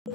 بسم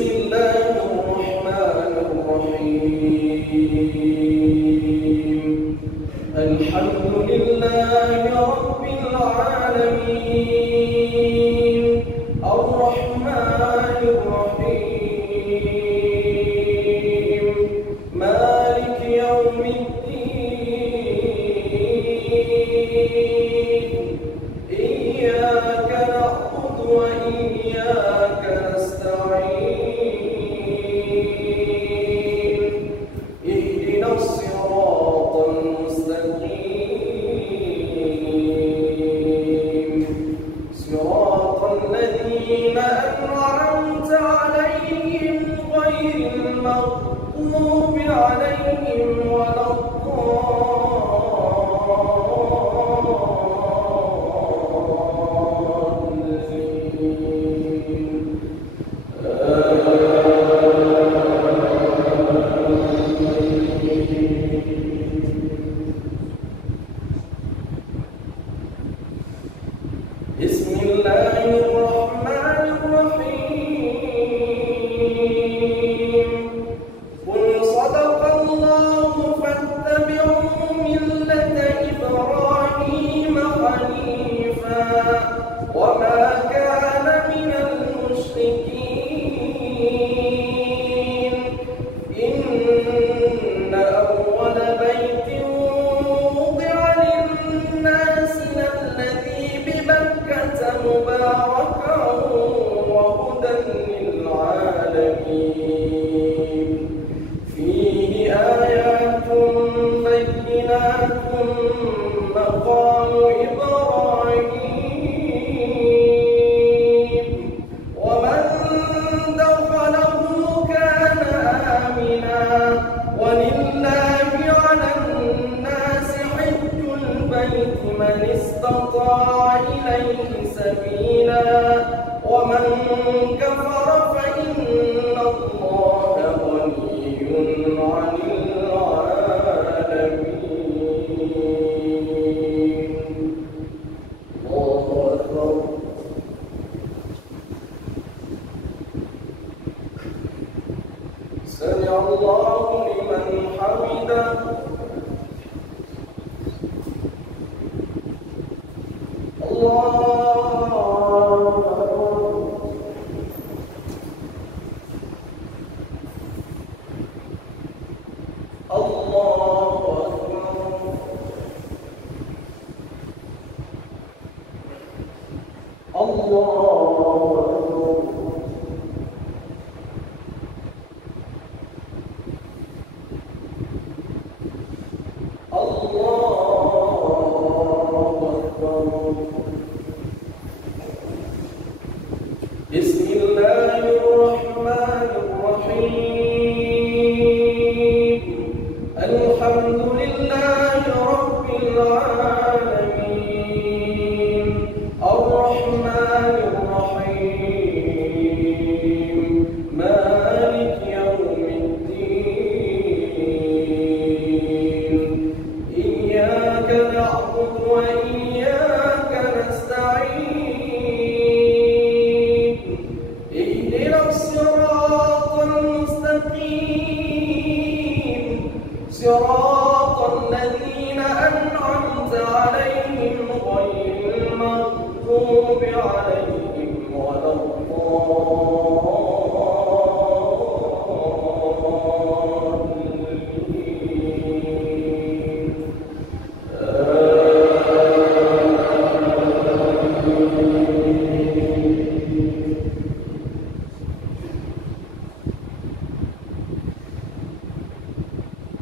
الله الرحمن الرحيم. الحمد لله رب العالمين الرحمن الرحيم مالك يوم الدين إياك نعبد وإياك نستعين اهدنا الصراط المستقيم صراط الذين أنعمت عليهم غير المغضوب عليهم ولا بسم الله الرحمن الرحيم. قل صدق الله فاتبعوا ملة إبراهيم حنيفا وما كان من المشركين إن أول بيت وضع للناس الذي بمكة مباركا وهدى للعالمين فيه آيات بينات مقام إبراهيم ومن دخله كان آمنا ولله على الناس حج البيت من استطاع إليه سبيلا ومن كفر فإن الله غني عن العالمين. الله أكبر. سمع الله لمن حمده. بسم الله الرحمن الرحيم. صراط الذين أنعمت عليهم غير المغضوب عليهم ولا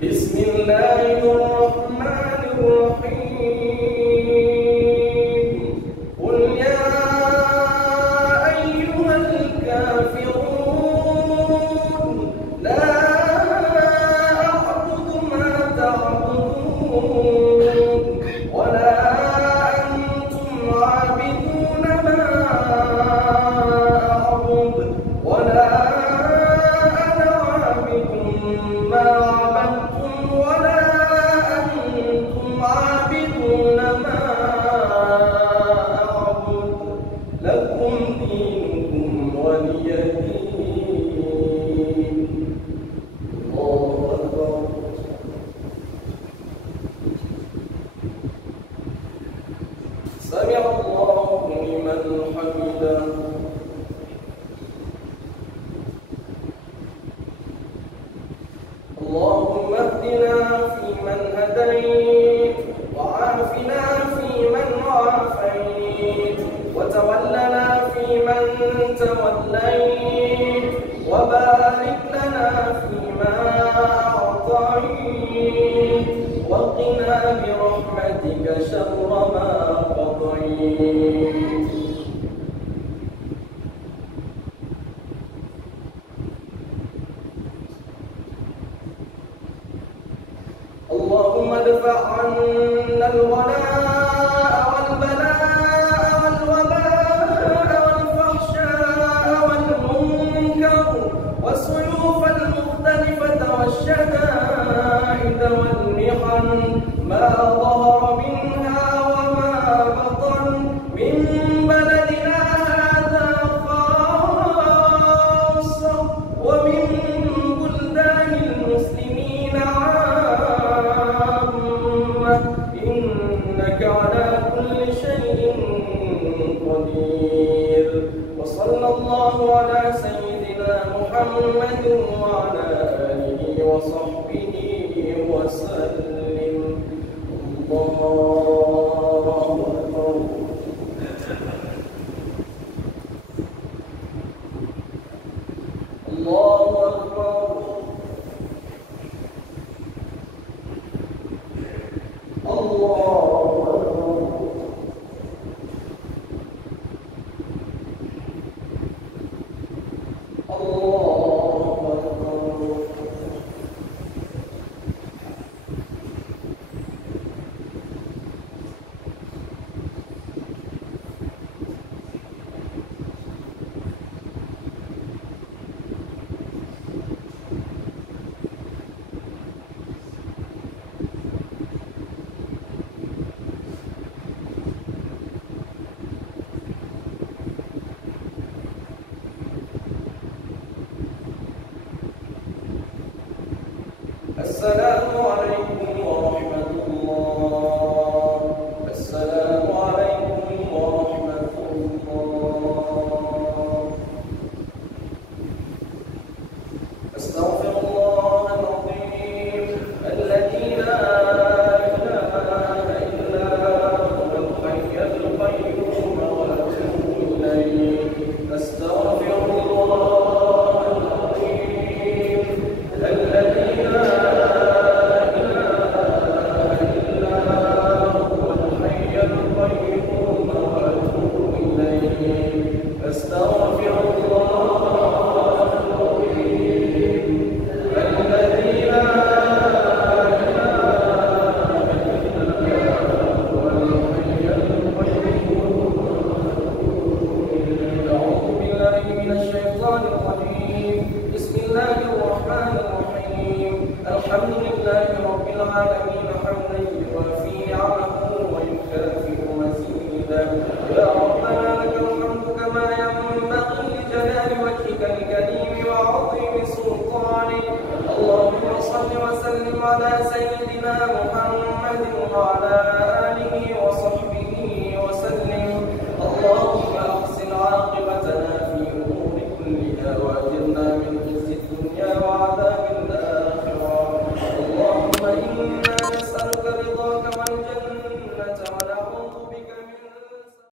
بسم الله الرحمن الرحيم قل يا أيها الكافرون لا أعبد ما تعبدون ولا أنتم عابدون ما أعبد ولا أنا عابد ما لكم دينكم ولي دين. الله أكبر. سمع الله لمن حمده. اللهم اهدنا فيمن هديت وعافنا فيمن عافيت وتولنا فيمن توليت وبارك لنا فيما أعطيت وقنا برحمتك شر ما قضيت. اللهم ادفع عنا الولاء والبلاء والوباء والفحشاء والمنكر والسيوف المختلفة والشدائد والمحن ما ظهر منها وما بطن من بلدنا هذا خاصة ومن بلدان المسلمين إنك على كل شيء قدير. وصلى الله على سيدنا محمد وعلى آله وصحبه وسلم. الله أكبر. الله أكبر. السلام عليكم ورحمة الله. السلام عليكم ورحمة الله. أستغفر الله العظيم الذي لا إله إلا هو الحي القيوم وأتوب إليه. أستغفر الله العظيم الذي لا أستغفر الله العظيم الذي لا إله إلا هو الحي القيوم. أعوذ بالله من الشيطان الرجيم. بسم الله الرحمن الرحيم. الحمد لله رب العالمين حمدا يوافي نعمه ويكافئ مزيدا.